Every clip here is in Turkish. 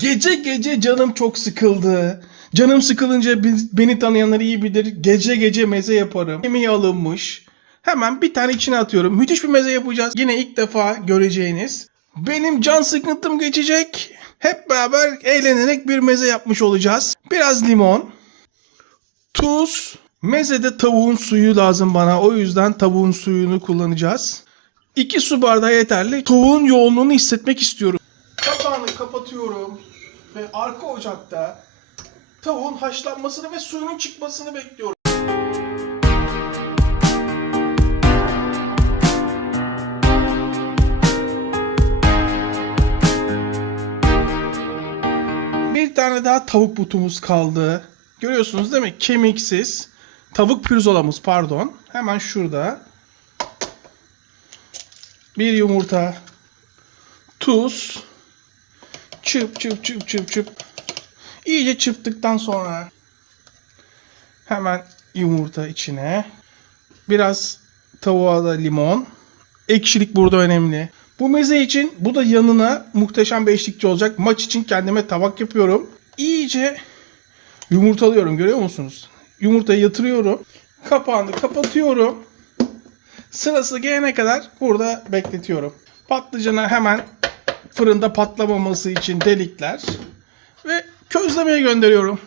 Gece gece canım çok sıkıldı. Canım sıkılınca beni tanıyanlar iyi bilir. Gece gece meze yaparım. Yemeği alınmış. Hemen bir tane içine atıyorum. Müthiş bir meze yapacağız. Yine ilk defa göreceğiniz. Benim can sıkıntım geçecek. Hep beraber eğlenerek bir meze yapmış olacağız. Biraz limon. Tuz. Mezede tavuğun suyu lazım bana. O yüzden tavuğun suyunu kullanacağız. 2 su bardağı yeterli. Tavuğun yoğunluğunu hissetmek istiyorum. Ve arka ocakta tavuğun haşlanmasını ve suyunun çıkmasını bekliyorum. Bir tane daha tavuk butumuz kaldı. Görüyorsunuz değil mi? Kemiksiz. Tavuk pirzolamız pardon. Hemen şurada. Bir yumurta. Tuz. Çırp çırp çırp çırp çırp. İyice çırptıktan sonra hemen yumurta içine. Biraz tavuğa da limon. Ekşilik burada önemli. Bu meze için bu da yanına muhteşem bir eşlikçi olacak. Maç için kendime tabak yapıyorum. İyice yumurtalıyorum görüyor musunuz? Yumurtayı yatırıyorum. Kapağını kapatıyorum. Sırası gelene kadar burada bekletiyorum. Patlıcana hemen fırında patlamaması için delikler ve közlemeye gönderiyorum.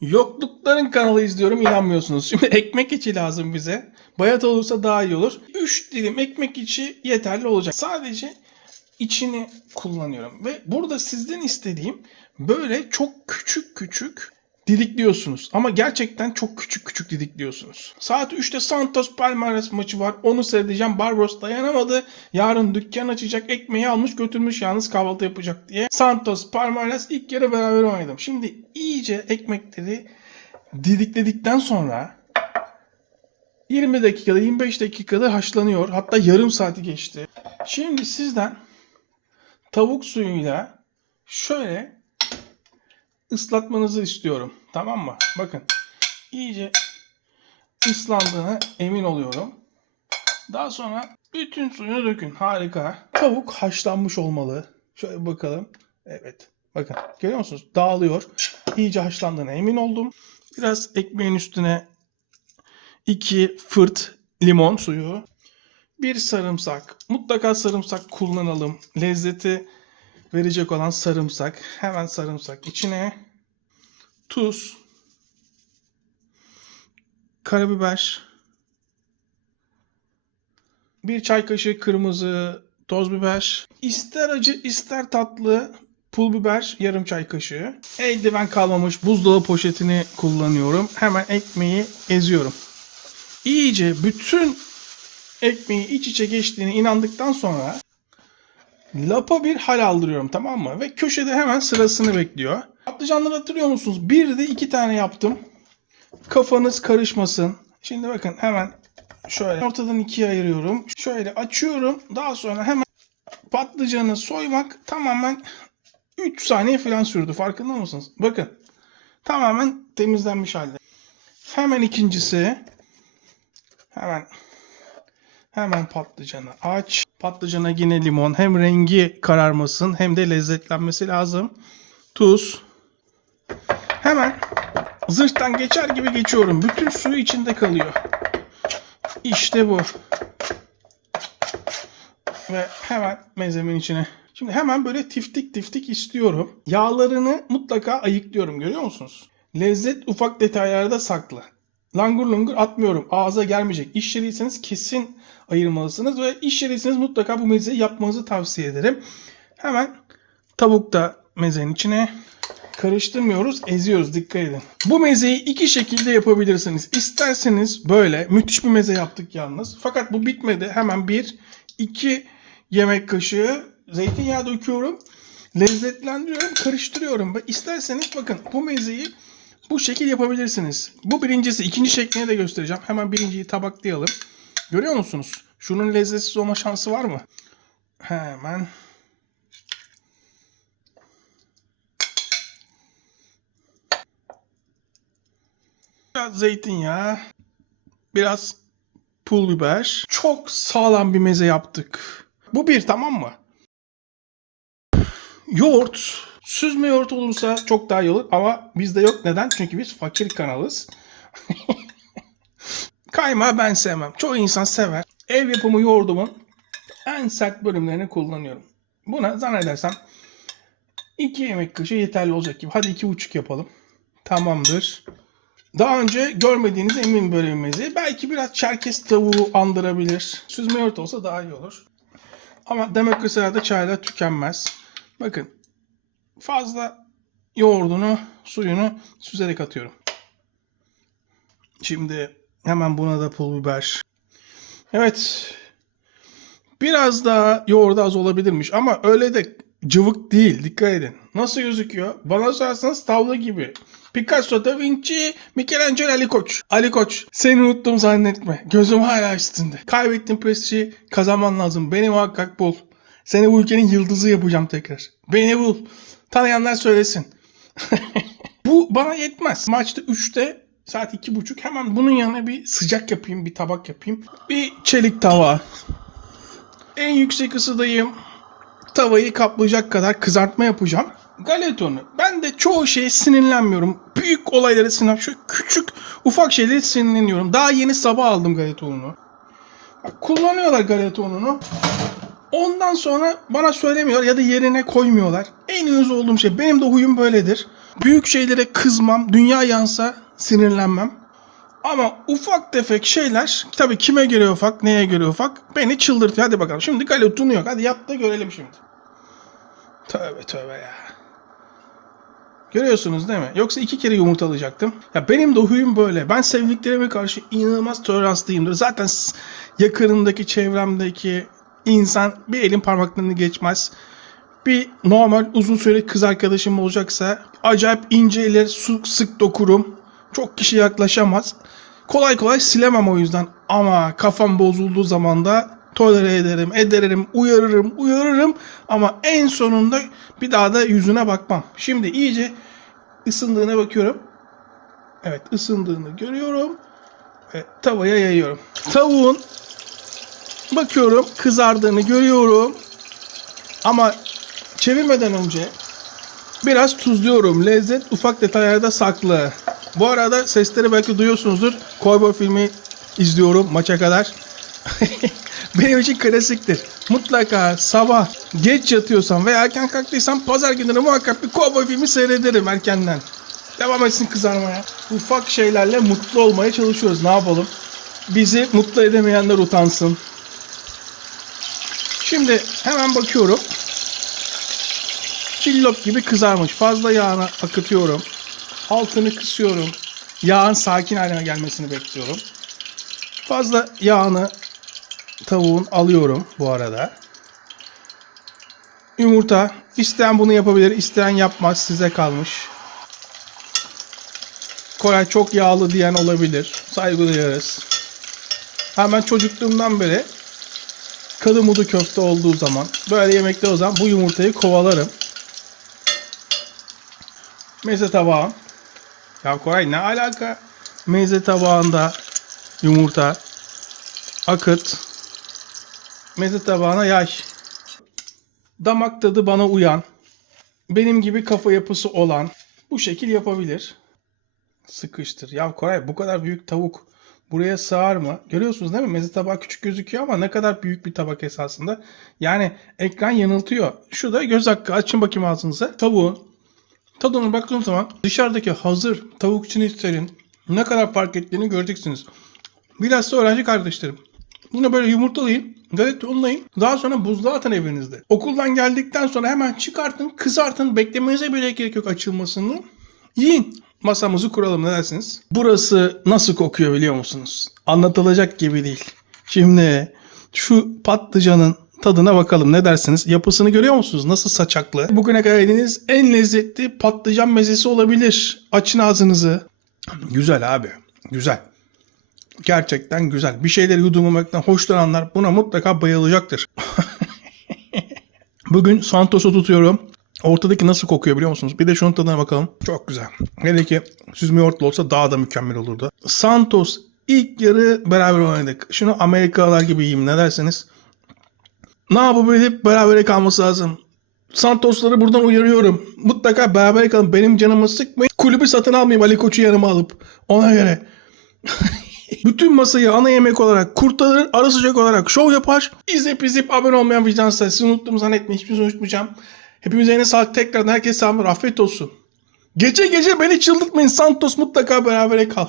Yoklukların kanalı izliyorum inanmıyorsunuz. Şimdi ekmek içi lazım bize. Bayat olursa daha iyi olur. 3 dilim ekmek içi yeterli olacak. Sadece içini kullanıyorum. Ve burada sizden istediğim böyle çok küçük küçük didikliyorsunuz. Ama gerçekten çok küçük küçük didikliyorsunuz. Saat 3'te Santos Palmeiras maçı var. Onu seyredeceğim. Barbaros dayanamadı. Yarın dükkan açacak. Ekmeği almış götürmüş yalnız kahvaltı yapacak diye. Santos Palmeiras ilk yarı beraber oynadım. Şimdi iyice ekmekleri didikledikten sonra 20 dakikada 25 dakikada haşlanıyor. Hatta yarım saati geçti. Şimdi sizden tavuk suyuyla şöyle ıslatmanızı istiyorum. Tamam mı? Bakın. iyice ıslandığına emin oluyorum. Daha sonra bütün suyunu dökün. Harika. Tavuk haşlanmış olmalı. Şöyle bakalım. Evet. Bakın. Görüyor musunuz? Dağılıyor. İyice haşlandığına emin oldum. Biraz ekmeğin üstüne 2 fırt limon suyu. Bir sarımsak. Mutlaka sarımsak kullanalım. Lezzeti verecek olan sarımsak. Hemen sarımsak içine. Tuz. Karabiber. Bir çay kaşığı kırmızı toz biber. İster acı ister tatlı pul biber yarım çay kaşığı. Eldiven kalmamış buzdolabı poşetini kullanıyorum. Hemen ekmeği eziyorum. İyice bütün ekmeği iç içe geçtiğine inandıktan sonra lapa bir hal aldırıyorum tamam mı? Ve köşede hemen sırasını bekliyor. Patlıcanları hatırlıyor musunuz? Bir de iki tane yaptım. Kafanız karışmasın. Şimdi bakın hemen şöyle ortadan ikiye ayırıyorum. Şöyle açıyorum. Daha sonra hemen patlıcanı soymak tamamen 3 saniye falan sürdü. Farkında mısınız? Bakın. Tamamen temizlenmiş halde. Hemen ikincisi. Hemen hemen patlıcanı aç. Patlıcana yine limon. Hem rengi kararmasın hem de lezzetlenmesi lazım. Tuz. Hemen zırhtan geçer gibi geçiyorum. Bütün suyu içinde kalıyor. İşte bu. Ve hemen mezemin içine. Şimdi hemen böyle tiftik tiftik istiyorum. Yağlarını mutlaka ayıklıyorum görüyor musunuz? Lezzet ufak detaylarda saklı. Langur lungur atmıyorum. Ağza gelmeyecek. İş yeriyseniz kesin ayırmalısınız ve iş yeriyseniz mutlaka bu mezeyi yapmanızı tavsiye ederim. Hemen tavuk da mezenin içine karıştırmıyoruz, eziyoruz. Dikkat edin. Bu mezeyi iki şekilde yapabilirsiniz. İsterseniz böyle müthiş bir meze yaptık yalnız. Fakat bu bitmedi. Hemen bir, iki yemek kaşığı zeytinyağı döküyorum. Lezzetlendiriyorum, karıştırıyorum. Ve isterseniz bakın bu mezeyi bu şekil yapabilirsiniz. Bu birincisi. ikinci şeklini de göstereceğim. Hemen birinciyi tabaklayalım. Görüyor musunuz? Şunun lezzetsiz olma şansı var mı? Hemen. Biraz zeytinyağı. Biraz pul biber. Çok sağlam bir meze yaptık. Bu bir tamam mı? Yoğurt, Süzme yoğurt olursa çok daha iyi olur ama bizde yok. Neden? Çünkü biz fakir kanalız. Kaymağı ben sevmem. Çoğu insan sever. Ev yapımı yoğurdumun en sert bölümlerini kullanıyorum. Buna zannedersem 2 yemek kaşığı yeterli olacak gibi. Hadi 2,5 yapalım. Tamamdır. Daha önce görmediğiniz emin meze. Belki biraz çerkez tavuğu andırabilir. Süzme yoğurt olsa daha iyi olur. Ama demokrasilerde çaylar tükenmez. Bakın fazla yoğurdunu, suyunu süzerek atıyorum. Şimdi hemen buna da pul biber. Evet. Biraz daha yoğurdu az olabilirmiş ama öyle de cıvık değil. Dikkat edin. Nasıl gözüküyor? Bana sorarsanız tavla gibi. Picasso, Da Vinci, Michelangelo, Ali Koç. Ali Koç, seni unuttum zannetme. Gözüm hala üstünde. Kaybettiğin prestiji kazanman lazım. Beni muhakkak bul. Seni bu ülkenin yıldızı yapacağım tekrar. Beni bul. Tanıyanlar söylesin. bu bana yetmez. Maçta 3'te saat 2.30 hemen bunun yanına bir sıcak yapayım, bir tabak yapayım. Bir çelik tava. En yüksek ısıdayım. Tavayı kaplayacak kadar kızartma yapacağım. Galetonu. Ben de çoğu şeye sinirlenmiyorum. Büyük olaylara sinirlenmiyorum. Şu küçük ufak şeylere sinirleniyorum. Daha yeni sabah aldım galetonunu. Bak, Kullanıyorlar galetonunu. Ondan sonra bana söylemiyor ya da yerine koymuyorlar. Uyuz olduğum şey benim de huyum böyledir. Büyük şeylere kızmam, dünya yansa sinirlenmem. Ama ufak tefek şeyler tabii kime göre ufak, neye göre ufak beni çıldırtıyor. Hadi bakalım şimdi galetonu yok. Hadi yap da görelim şimdi. Tövbe tövbe ya. Görüyorsunuz değil mi? Yoksa iki kere yumurtalayacaktım. Ya benim de huyum böyle. Ben sevdiklerime karşı inanılmaz toleranslıyımdır. Zaten yakınımdaki, çevremdeki insan bir elin parmaklarını geçmez. Bir normal uzun süreli kız arkadaşım olacaksa acayip ince eller su sık dokurum. Çok kişi yaklaşamaz. Kolay kolay silemem o yüzden. Ama kafam bozulduğu zaman da tolere ederim, ederim, uyarırım, uyarırım. Ama en sonunda bir daha da yüzüne bakmam. Şimdi iyice ısındığına bakıyorum. Evet ısındığını görüyorum. Ve tavaya yayıyorum. Tavuğun bakıyorum kızardığını görüyorum. Ama çevirmeden önce biraz tuzluyorum. Lezzet ufak detaylarda saklı. Bu arada sesleri belki duyuyorsunuzdur. Cowboy filmi izliyorum maça kadar. Benim için klasiktir. Mutlaka sabah geç yatıyorsam veya erken kalktıysam pazar günleri muhakkak bir cowboy filmi seyrederim erkenden. Devam etsin kızarmaya. Ufak şeylerle mutlu olmaya çalışıyoruz. Ne yapalım? Bizi mutlu edemeyenler utansın. Şimdi hemen bakıyorum. Cillop gibi kızarmış. Fazla yağını akıtıyorum. Altını kısıyorum. Yağın sakin haline gelmesini bekliyorum. Fazla yağını tavuğun alıyorum bu arada. Yumurta. İsteyen bunu yapabilir, isteyen yapmaz. Size kalmış. Koray çok yağlı diyen olabilir. Saygı duyarız. Ha ben çocukluğumdan beri kadın köfte olduğu zaman böyle yemekte o zaman bu yumurtayı kovalarım. Meze tabağım. Ya Koray ne alaka? Meze tabağında yumurta akıt. Meze tabağına yay. Damak tadı bana uyan. Benim gibi kafa yapısı olan bu şekil yapabilir. Sıkıştır. Ya Koray bu kadar büyük tavuk buraya sığar mı? Görüyorsunuz değil mi? Meze tabağı küçük gözüküyor ama ne kadar büyük bir tabak esasında. Yani ekran yanıltıyor. Şurada göz hakkı açın bakayım ağzınıza. Tavuğun tadına baktığım zaman dışarıdaki hazır tavuk çinitlerin ne kadar fark ettiğini göreceksiniz. Bilhassa öğrenci kardeşlerim. Bunu böyle yumurtalayın, galeta unlayın. Daha sonra buzluğa atın evinizde. Okuldan geldikten sonra hemen çıkartın, kızartın. Beklemenize bile gerek yok açılmasını. Yiyin. Masamızı kuralım ne dersiniz? Burası nasıl kokuyor biliyor musunuz? Anlatılacak gibi değil. Şimdi şu patlıcanın tadına bakalım ne dersiniz? Yapısını görüyor musunuz? Nasıl saçaklı? Bugüne kadar yediğiniz en lezzetli patlıcan mezesi olabilir. Açın ağzınızı. Güzel abi. Güzel. Gerçekten güzel. Bir şeyleri yudumlamaktan hoşlananlar buna mutlaka bayılacaktır. Bugün Santos'u tutuyorum. Ortadaki nasıl kokuyor biliyor musunuz? Bir de şunun tadına bakalım. Çok güzel. Hele ki süzme yoğurtlu olsa daha da mükemmel olurdu. Santos ilk yarı beraber oynadık. Şunu Amerikalılar gibi yiyeyim ne dersiniz? Ne yapıp edip berabere kalması lazım. Santosları buradan uyarıyorum. Mutlaka beraber kalın. Benim canımı sıkmayın. Kulübü satın almayayım Ali Koç'u yanıma alıp. Ona göre. Bütün masayı ana yemek olarak kurtarır, ara sıcak olarak şov yapar. İzleyip izleyip abone olmayan vicdansız. Sizi unuttuğumu zannetmeyin. Hiçbir şey unutmayacağım. Hepimize yine sağlık tekrardan. Herkese selamlar. Afiyet olsun. Gece gece beni çıldırtmayın. Santos mutlaka berabere kal.